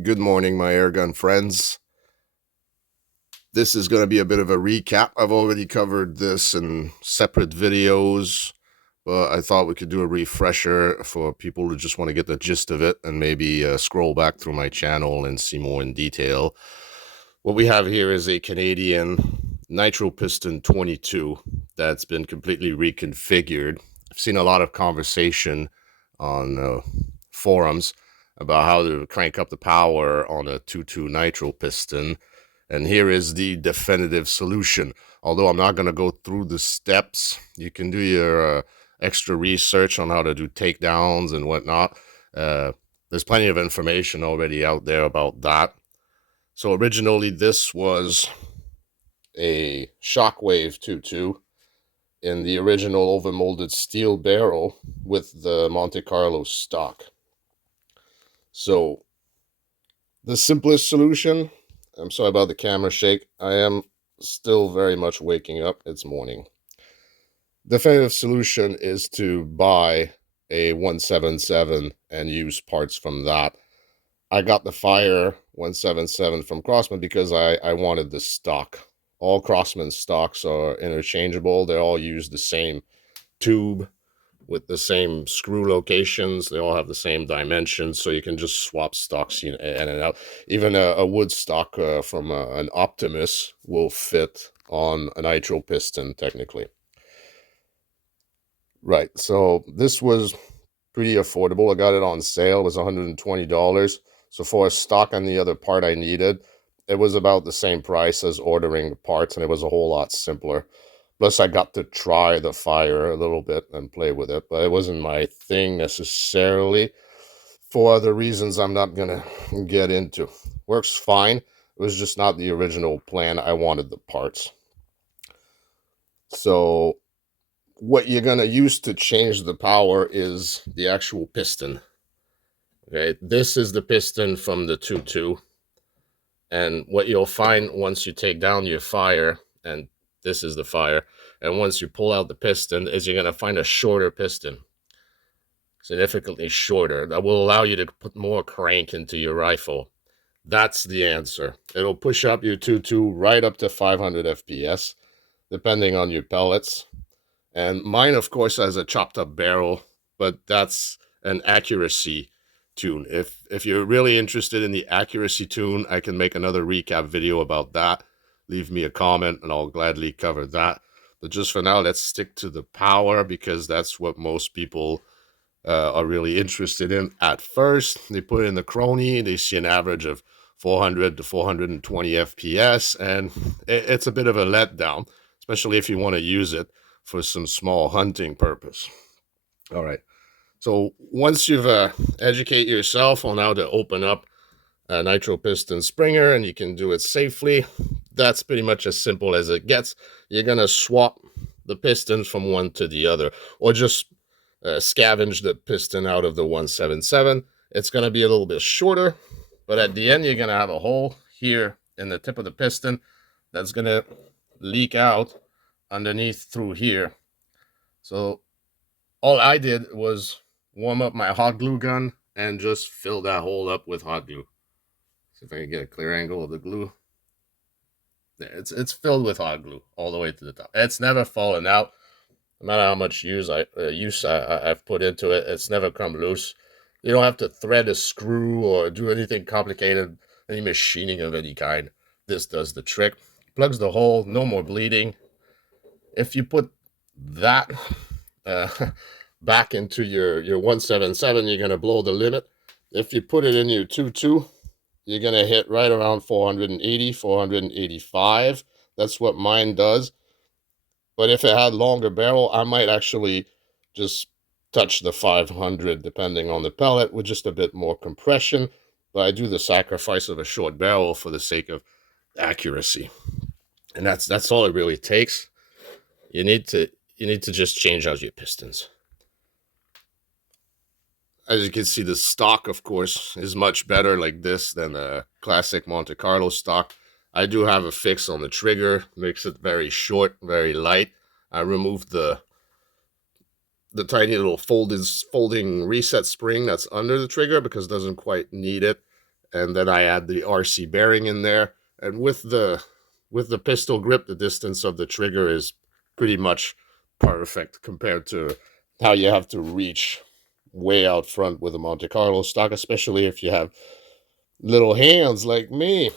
Good morning, my airgun friends. This is going to be a bit of a recap. I've already covered this in separate videos, but I thought we could do a refresher for people who just want to get the gist of it and maybe scroll back through my channel and see more in detail. What we have here is a Canadian nitro piston 22 that's been completely reconfigured. I've seen a lot of conversation on forums about how to crank up the power on a 2.2 nitro piston. And here is the definitive solution. Although I'm not going to go through the steps, you can do your extra research on how to do takedowns and whatnot. There's plenty of information already out there about that. So originally this was a Shockwave 2.2 in the original overmolded steel barrel with the Monte Carlo stock. So the simplest solution, I'm sorry about the camera shake, I am still very much waking up, it's morning. Definitive solution is to buy a 177 and use parts from that. I got the Fire 177 from Crossman because I wanted the stock. All Crossman stocks are interchangeable. They all use the same tube with the same screw locations. They all have the same dimensions, so you can just swap stocks in and out. Even a wood stock from an Optimus will fit on a nitro piston, technically. Right, so this was pretty affordable. I got it on sale. It was $120. So for a stock on the other part I needed, it was about the same price as ordering the parts, and it was a whole lot simpler. Plus, I got to try the Fire a little bit and play with it, but it wasn't my thing necessarily for other reasons I'm not going to get into. Works fine. It was just not the original plan. I wanted the parts. So what you're going to use to change the power is the actual piston. Okay, this is the piston from the 2.2. And what you'll find once you take down your Fire, and this is the Fire, and once you pull out the piston, is you're going to find a shorter piston. Significantly shorter. That will allow you to put more crank into your rifle. That's the answer. It'll push up your 2.2 right up to 500 FPS, depending on your pellets. And mine, of course, has a chopped up barrel, but that's an accuracy tune. If you're really interested in the accuracy tune, I can make another recap video about that. Leave me a comment and I'll gladly cover that. But just for now, let's stick to the power because that's what most people are really interested in. At first, they put in the crony, they see an average of 400 to 420 FPS, and it's a bit of a letdown, especially if you want to use it for some small hunting purpose. All right. So once you've educated yourself on how to open up a nitro piston springer and you can do it safely, that's pretty much as simple as it gets. You're going to swap the pistons from one to the other, or just scavenge the piston out of the 177. It's going to be a little bit shorter, but at the end, you're going to have a hole here in the tip of the piston that's going to leak out underneath through here. So all I did was warm up my hot glue gun and just fill that hole up with hot glue. See if I can get a clear angle of the glue. There, it's filled with hot glue all the way to the top. It's never fallen out. No matter how much use I've put into it, it's never come loose. You don't have to thread a screw or do anything complicated, any machining of any kind. This does the trick. Plugs the hole, no more bleeding. If you put that back into your 177, you're going to blow the limit. If you put it in your 2.2, you're going to hit right around 480, 485. That's what mine does. But if it had longer barrel, I might actually just touch the 500 depending on the pellet with just a bit more compression. But I do the sacrifice of a short barrel for the sake of accuracy. And that's all it really takes. You need to just change out your pistons. As you can see, the stock, of course, is much better like this than a classic Monte Carlo stock. I do have a fix on the trigger, makes it very short, very light. I removed the tiny little folding reset spring that's under the trigger because it doesn't quite need it. and then I add the RC bearing in there. And with the pistol grip, the distance of the trigger is pretty much perfect compared to how you have to reach way out front with a Monte Carlo stock, especially if you have little hands like me.